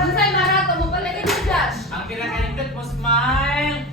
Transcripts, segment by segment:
Unsay marato mo palagi ni Josh? Ang pinakalintat mo, smile!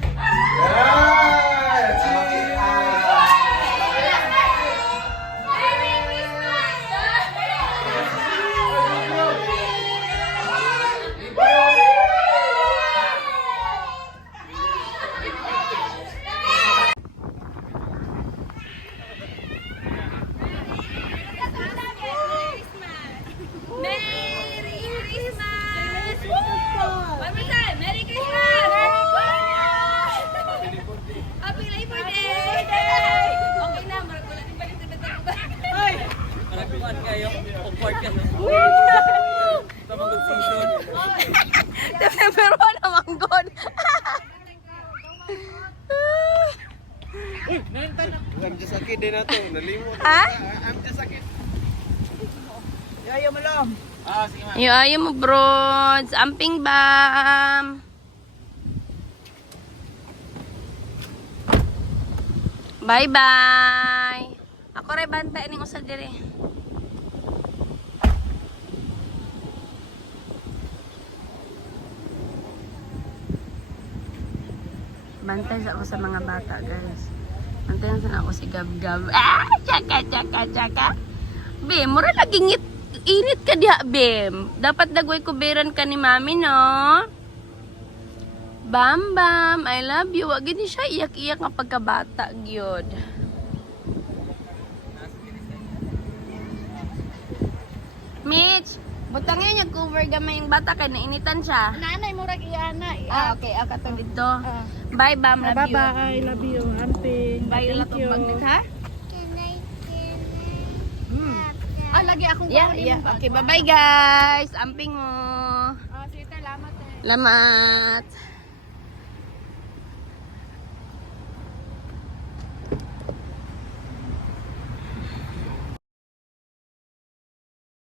December 1 naman god. I'm just a kid din na to. Nalimot. Ha? I'm just a kid. Sige ma. Ayaw mo bros. Amping bam. Bye bye. Ako rin bantay ning usa dire. Bantay sa ako sa mga bata, guys. Bantayan sa ako si Gab Gab. Ah! Tsaka. Bem, mura lagi init ka diha, Bem. Dapat dagway kuberan ka ni Mami, no? Bam Bam, I love you. Wag gini siya iyak-iyak nga pagkabata, gyud. Mitch, butangin niya cover gamay yung bata kay nainitan siya. Nanay mo rag iyana. Okay, ako to dito. Bye, Bam. Love you. Bye, love you. Amping. Bye, Thank you. magnet, ha? Ah, lagi akong Yeah. Okay, bye-bye, guys. Amping mo. Ah, sige, salamat eh. Salamat.